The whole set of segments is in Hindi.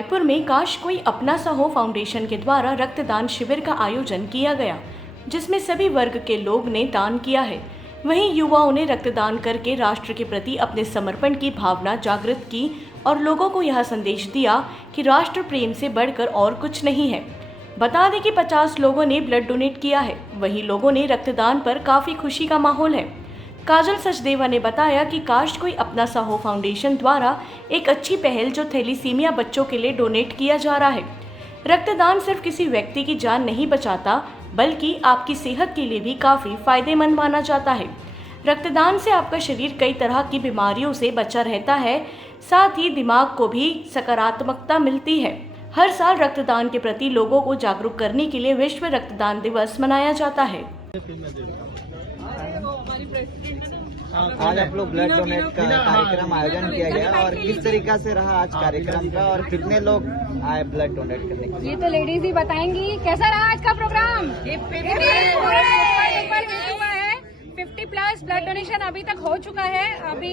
रायपुर में काश कोई अपना सा हो फाउंडेशन के द्वारा रक्तदान शिविर का आयोजन किया गया, जिसमें सभी वर्ग के लोग ने दान किया है। वहीं युवाओं ने रक्तदान करके राष्ट्र के प्रति अपने समर्पण की भावना जागृत की और लोगों को यह संदेश दिया कि राष्ट्र प्रेम से बढ़कर और कुछ नहीं है। बता दें कि 50 लोगों ने ब्लड डोनेट किया है। वहीं लोगों ने रक्तदान पर काफी खुशी का माहौल है। काजल सचदेवा ने बताया कि काश कोई अपना सा हो फाउंडेशन द्वारा एक अच्छी पहल जो थैलीसीमिया बच्चों के लिए डोनेट किया जा रहा है। रक्तदान सिर्फ किसी व्यक्ति की जान नहीं बचाता, बल्कि आपकी सेहत के लिए भी काफी फायदेमंद माना जाता है। रक्तदान से आपका शरीर कई तरह की बीमारियों से बचा रहता है, साथ ही दिमाग को भी सकारात्मकता मिलती है। हर साल रक्तदान के प्रति लोगों को जागरूक करने के लिए विश्व रक्तदान दिवस मनाया जाता है। आज आप लोग ब्लड डोनेट का कार्यक्रम आयोजन किया गया और किस तरीका से रहा आज कार्यक्रम का और कितने लोग आए ब्लड डोनेट करने के लिए? ये तो लेडीज ही बताएंगी। कैसा रहा आज का प्रोग्राम? 50+ ब्लड डोनेशन अभी तक हो चुका है। अभी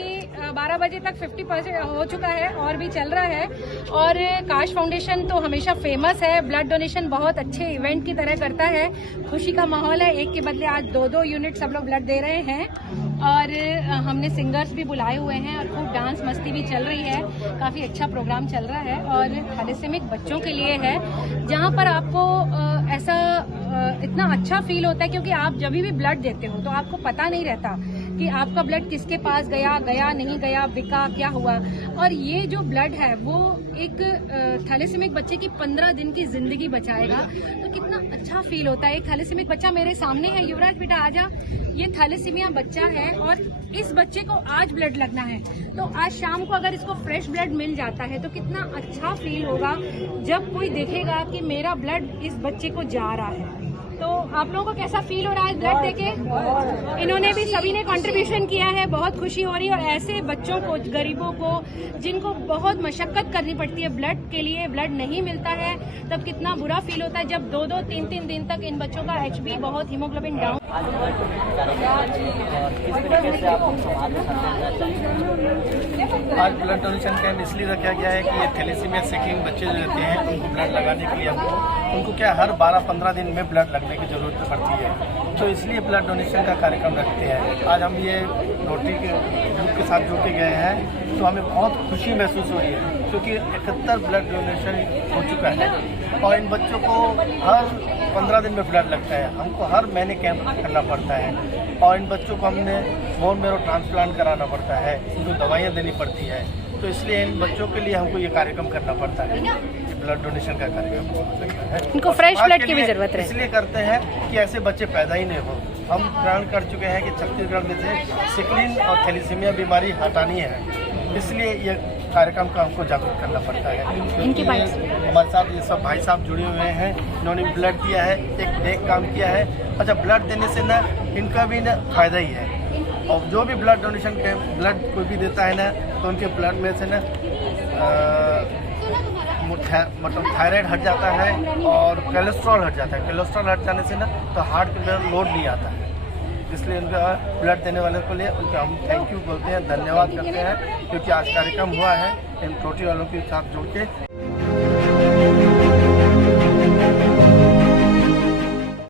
12 बजे तक 50% हो चुका है और भी चल रहा है। और काश फाउंडेशन तो हमेशा फेमस है, ब्लड डोनेशन बहुत अच्छे इवेंट की तरह करता है। खुशी का माहौल है, एक के बदले आज 2-2 यूनिट सब लोग ब्लड दे रहे हैं। और हमने सिंगर्स भी बुलाए हुए हैं और खूब डांस मस्ती भी चल रही है। काफी अच्छा प्रोग्राम चल रहा है और थैलेसीमिक बच्चों के लिए है, जहां पर आपको ऐसा इतना अच्छा फील होता है, क्योंकि आप जब भी ब्लड देते हो तो आपको पता नहीं रहता कि आपका ब्लड किसके पास गया नहीं गया, बिका, क्या हुआ। और ये जो ब्लड है वो एक थैलेसीमिक बच्चे की 15 दिन की जिंदगी बचाएगा, तो कितना अच्छा फील होता है। एक थैलेसीमिक बच्चा मेरे सामने है, युवराज बेटा आजा। ये थैलेसीमिया बच्चा है और इस बच्चे को आज ब्लड लगना है, तो आज शाम को अगर इसको फ्रेश ब्लड मिल जाता है तो कितना अच्छा फील होगा जब कोई देखेगा कि मेरा ब्लड इस बच्चे को जा रहा है। तो आप लोगों को कैसा फील हो रहा है ब्लड देके? इन्होंने भी सभी ने कंट्रीब्यूशन किया है, बहुत खुशी हो रही है। और ऐसे बच्चों को, गरीबों को, जिनको बहुत मशक्कत करनी पड़ती है ब्लड के लिए, ब्लड नहीं मिलता है, तब कितना बुरा फील होता है जब 2-2, 3-3 दिन तक इन बच्चों का HB बहुत हीमोग्लोबिन डाउन। आज ब्लड डोनेशन कैंप इसलिए रखा गया है कि ये थैलेसीमिया सीकिंग बच्चे जो रहते हैं उनको ब्लड लगाने के लिए उनको क्या हर 12-15 दिन में ब्लड लगने की जरूरत पड़ती है, तो इसलिए ब्लड डोनेशन का कार्यक्रम रखते हैं। आज हम ये रोटरी के ग्रुप के साथ जुड़ के गए हैं, तो हमें बहुत खुशी महसूस हो रही है, क्योंकि 71 ब्लड डोनेशन हो चुका है और इन बच्चों को हर 15 दिन में ब्लड लगता है। हमको हर महीने कैंप करना पड़ता है और इन बच्चों को हमने बोन मैरो ट्रांसप्लांट कराना पड़ता है, इनको दवाइयाँ देनी पड़ती है, तो इसलिए इन बच्चों के लिए हमको ये कार्यक्रम करना पड़ता है। ये ब्लड डोनेशन का कार्यक्रम है, इनको फ्रेश ब्लड की भी जरूरत है, इसलिए करते हैं कि ऐसे बच्चे पैदा ही नहीं हो। हम प्रण कर चुके हैं कि छत्तीसगढ़ में से सिकलिन और थैलेसीमिया बीमारी हटानी है, इसलिए ये कार्यक्रम का हमको जागरूक करना पड़ता है। हमारे साथ ये सब भाई साहब जुड़े हुए हैं, इन्होंने ब्लड दिया है, एक नेक काम किया है। अच्छा, ब्लड देने से ना इनका भी ना फायदा ही है, और जो भी ब्लड डोनेशन के ब्लड कोई भी देता है ना, तो उनके ब्लड में से ना मतलब थायराइड हट जाता है और कोलेस्ट्रॉल हट जाता है। कोलेस्ट्रॉल हट जाने से ना तो हार्ट के अंदर लोड नहीं आता है, इसलिए उनका ब्लड देने वाले को लिए उनका हम थैंक यू बोलते हैं, धन्यवाद करते हैं, क्योंकि आज कार्यक्रम हुआ है इन रोटरी वालों के साथ जुड़ के।